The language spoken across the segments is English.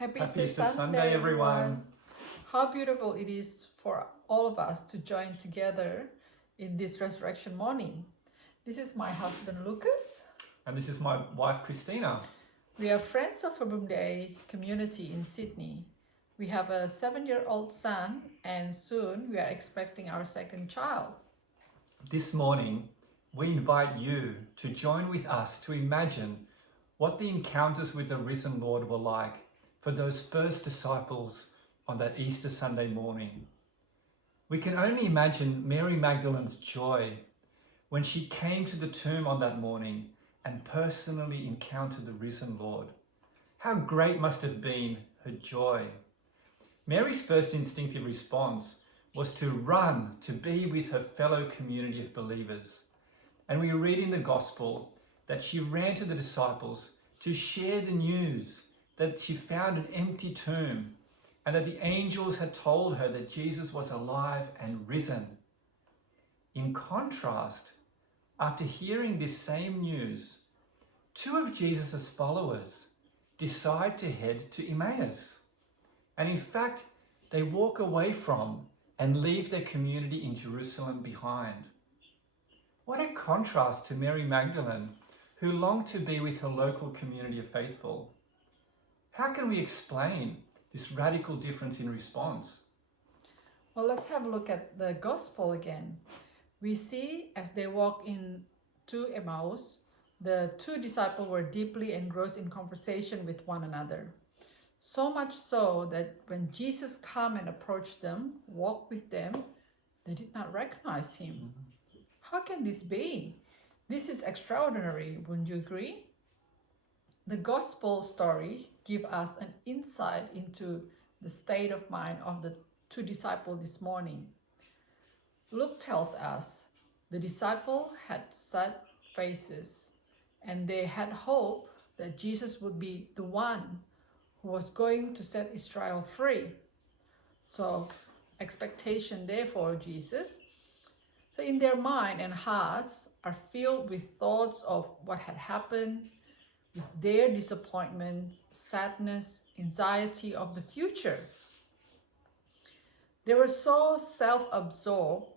Happy Easter Sunday, everyone. How beautiful it is for all of us to join together in this resurrection morning. This is my husband, Lukas. And this is my wife, Kristina. We are friends of Verbum Day community in Sydney. We have a 7-year-old son, and soon we are expecting our second child. This morning, we invite you to join with us to imagine what the encounters with the risen Lord were like for those first disciples on that Easter Sunday morning. We can only imagine Mary Magdalene's joy when she came to the tomb on that morning and personally encountered the risen Lord. How great must have been her joy. Mary's first instinctive response was to run to be with her fellow community of believers. And we read in the Gospel that she ran to the disciples to share the news that she found an empty tomb and that the angels had told her that Jesus was alive and risen. In contrast, after hearing this same news, 2 of Jesus' followers decide to head to Emmaus. And in fact, they walk away from and leave their community in Jerusalem behind. What a contrast to Mary Magdalene, who longed to be with her local community of faithful. How can we explain this radical difference in response? Well, let's have a look at the Gospel again. We see as they walk into Emmaus, the 2 disciples were deeply engrossed in conversation with one another. So much so that when Jesus came and approached them, walked with them, they did not recognize him. How can this be? This is extraordinary, wouldn't you agree? The Gospel story gives us an insight into the state of mind of the 2 disciples this morning. Luke tells us the disciples had sad faces and they had hope that Jesus would be the one who was going to set Israel free. So expectation there for Jesus. So in their mind and hearts are filled with thoughts of what had happened, with their disappointment, sadness, anxiety of the future. They were so self-absorbed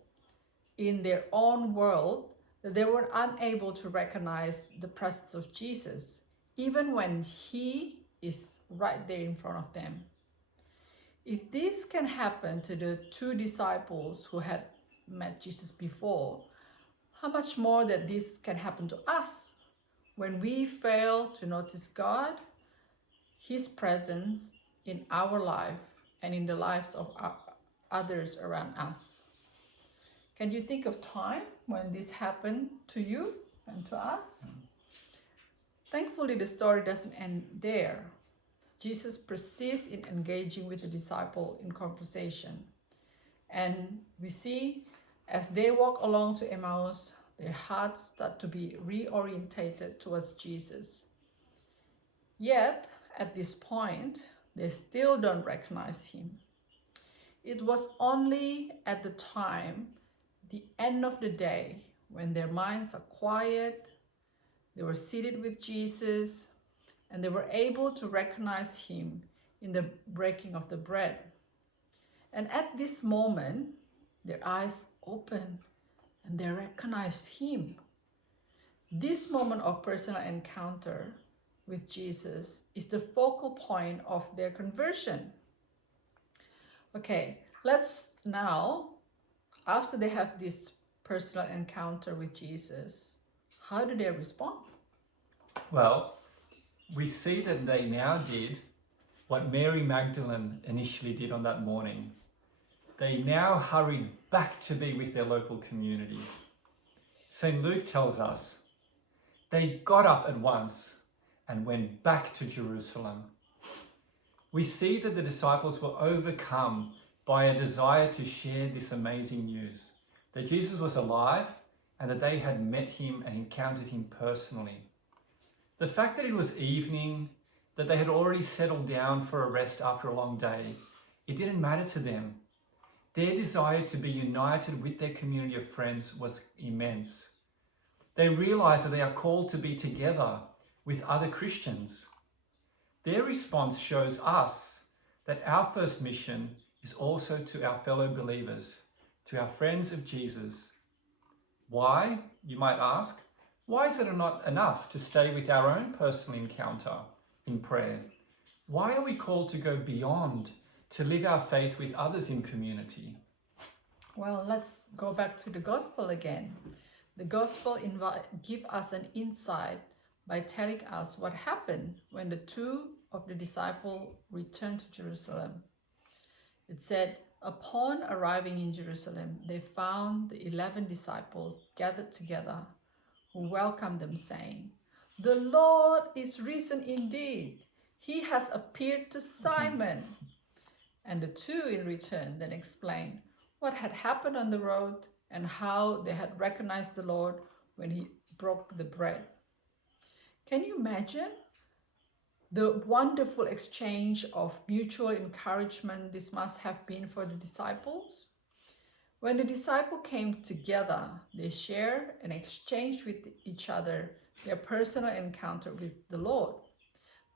in their own world that they were unable to recognize the presence of Jesus, even when he is right there in front of them. If this can happen to the 2 disciples who had met Jesus before, how much more that this can happen to us when we fail to notice God, his presence in our life and in the lives of others around us. Can you think of time when this happened to you and to us? Thankfully, the story doesn't end there. Jesus persists in engaging with the disciple in conversation. And we see as they walk along to Emmaus, their hearts start to be reorientated towards Jesus. Yet, at this point, they still don't recognize him. It was only at the time, the end of the day, when their minds are quiet, they were seated with Jesus, and they were able to recognize him in the breaking of the bread. And at this moment, their eyes opened and they recognized him. This moment of personal encounter with Jesus is the focal point of their conversion. Okay, let's now, after they have this personal encounter with Jesus, how do they respond? Well, we see that they now did what Mary Magdalene initially did on that morning. They now hurried back to be with their local community. St. Luke tells us they got up at once and went back to Jerusalem. We see that the disciples were overcome by a desire to share this amazing news, that Jesus was alive and that they had met him and encountered him personally. The fact that it was evening, that they had already settled down for a rest after a long day, it didn't matter to them. Their desire to be united with their community of friends was immense. They realized that they are called to be together with other Christians. Their response shows us that our first mission is also to our fellow believers, to our friends of Jesus. Why, you might ask? Why is it not enough to stay with our own personal encounter in prayer? Why are we called to go beyond, to live our faith with others in community? Well, let's go back to the gospel again. The gospel give us an insight by telling us what happened when the two of the disciples returned to Jerusalem. It said, upon arriving in Jerusalem, they found the 11 disciples gathered together, who welcomed them, saying, "The Lord is risen indeed. He has appeared to Simon." And the two in return then explained what had happened on the road and how they had recognized the Lord when he broke the bread. Can you imagine the wonderful exchange of mutual encouragement this must have been for the disciples? When the disciples came together, they shared and exchanged with each other their personal encounter with the Lord.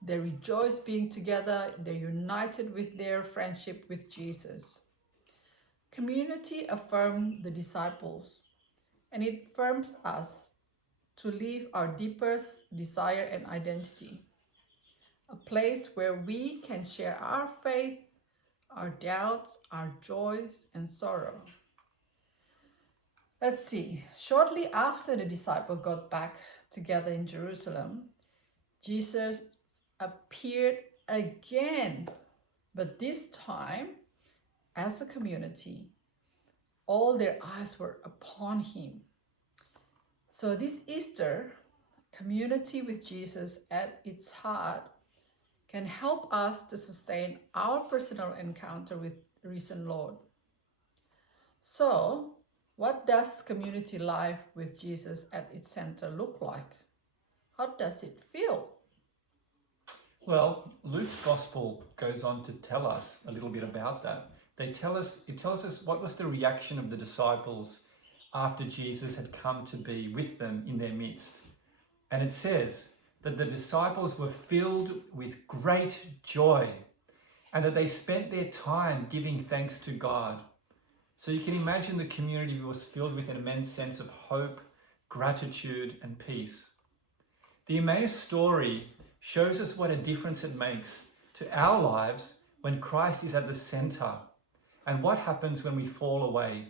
They rejoiced being together. They united with their friendship with Jesus. Community affirmed the disciples, and it affirms us to live our deepest desire and identity. A place where we can share our faith, our doubts, our joys, and sorrow. Let's see. Shortly after the disciples got back together in Jerusalem, Jesus appeared again, but this time as a community. All their eyes were upon him. So this Easter, community with Jesus at its heart can help us to sustain our personal encounter with the risen Lord. So, what does community life with Jesus at its center look like? How does it feel? Well, Luke's gospel goes on to tell us a little bit about that. It tells us what was the reaction of the disciples after Jesus had come to be with them in their midst. And it says that the disciples were filled with great joy and that they spent their time giving thanks to God. So you can imagine the community was filled with an immense sense of hope, gratitude, and peace. The Emmaus story shows us what a difference it makes to our lives when Christ is at the center, and what happens when we fall away,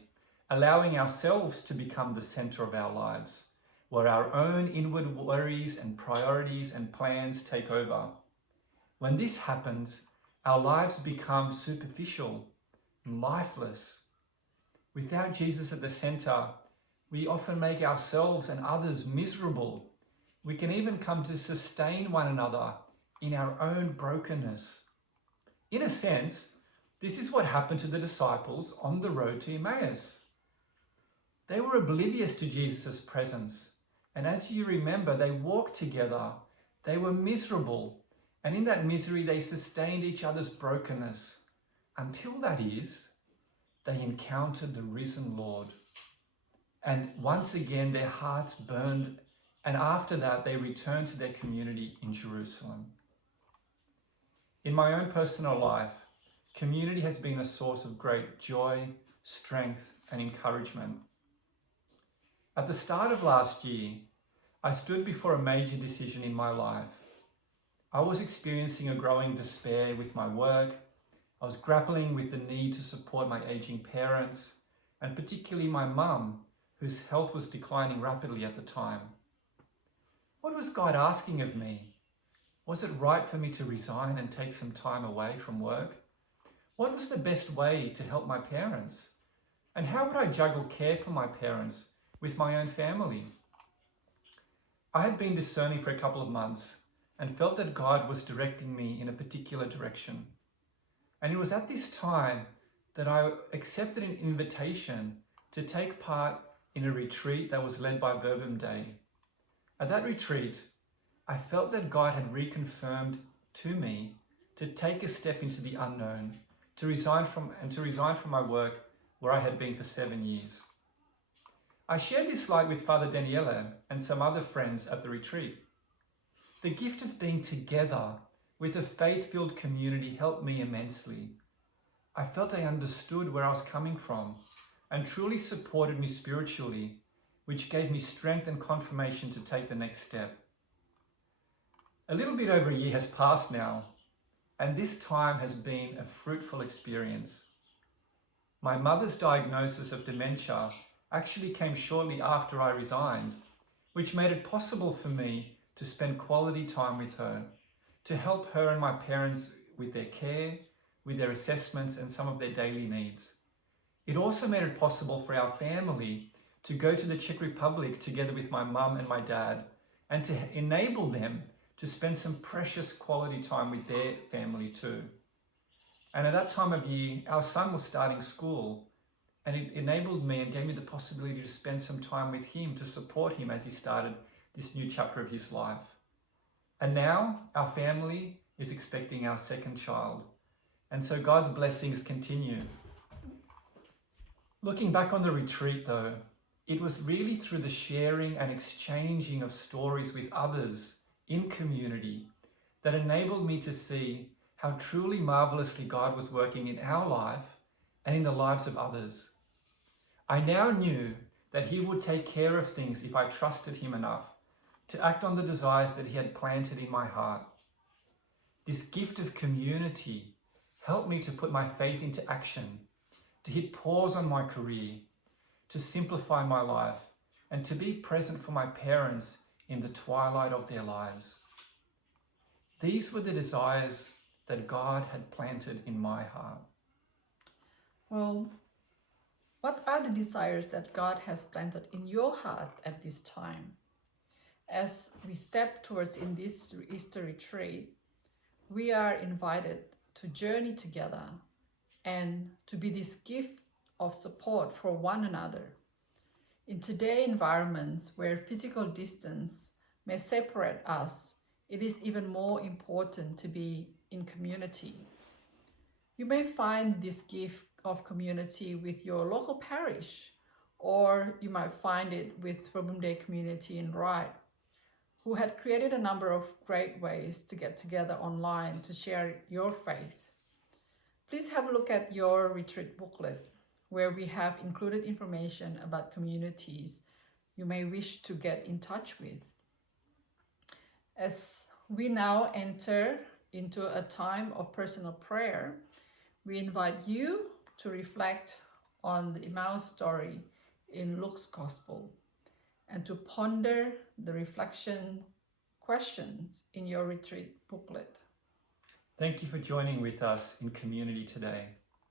allowing ourselves to become the center of our lives, where our own inward worries and priorities and plans take over. When this happens, our lives become superficial and lifeless. Without Jesus at the center, we often make ourselves and others miserable. We can even come to sustain one another in our own brokenness. In a sense, this is what happened to the disciples on the road to Emmaus. They were oblivious to Jesus' presence, and as you remember, they walked together. They were miserable, and in that misery, they sustained each other's brokenness until, that is, they encountered the risen Lord. And once again, their hearts burned, and after that, they returned to their community in Jerusalem. In my own personal life, community has been a source of great joy, strength, and encouragement. At the start of last year, I stood before a major decision in my life. I was experiencing a growing despair with my work. I was grappling with the need to support my aging parents, and particularly my mum, whose health was declining rapidly at the time. What was God asking of me? Was it right for me to resign and take some time away from work? What was the best way to help my parents? And how would I juggle care for my parents with my own family? I had been discerning for a couple of months and felt that God was directing me in a particular direction. And it was at this time that I accepted an invitation to take part in a retreat that was led by Verbum Day. At that retreat, I felt that God had reconfirmed to me to take a step into the unknown, to resign from my work where I had been for 7 years. I shared this slide with Father Daniela and some other friends at the retreat. The gift of being together with a faith-filled community helped me immensely. I felt they understood where I was coming from and truly supported me spiritually, which gave me strength and confirmation to take the next step. A little bit over a year has passed now, and this time has been a fruitful experience. My mother's diagnosis of dementia actually came shortly after I resigned, which made it possible for me to spend quality time with her, to help her and my parents with their care, with their assessments and some of their daily needs. It also made it possible for our family to go to the Czech Republic together with my mum and my dad, and to enable them to spend some precious quality time with their family too. And at that time of year, our son was starting school, and it enabled me and gave me the possibility to spend some time with him, to support him as he started this new chapter of his life. And now our family is expecting our second child. And so God's blessings continue. Looking back on the retreat though, it was really through the sharing and exchanging of stories with others in community that enabled me to see how truly marvelously God was working in our life and in the lives of others. I now knew that He would take care of things if I trusted Him enough to act on the desires that He had planted in my heart. This gift of community helped me to put my faith into action, to hit pause on my career, to simplify my life, and to be present for my parents in the twilight of their lives. These were the desires that God had planted in my heart. Well, what are the desires that God has planted in your heart at this time? As we step towards in this Easter retreat, we are invited to journey together and to be this gift of support for one another. In today's environments where physical distance may separate us, it is even more important to be in community. You may find this gift of community with your local parish, or you might find it with Verbum Day community in Ryde, who had created a number of great ways to get together online to share your faith. Please have a look at your retreat booklet, where we have included information about communities you may wish to get in touch with. As we now enter into a time of personal prayer, we invite you to reflect on the Emmaus story in Luke's Gospel and to ponder the reflection questions in your retreat booklet. Thank you for joining with us in community today.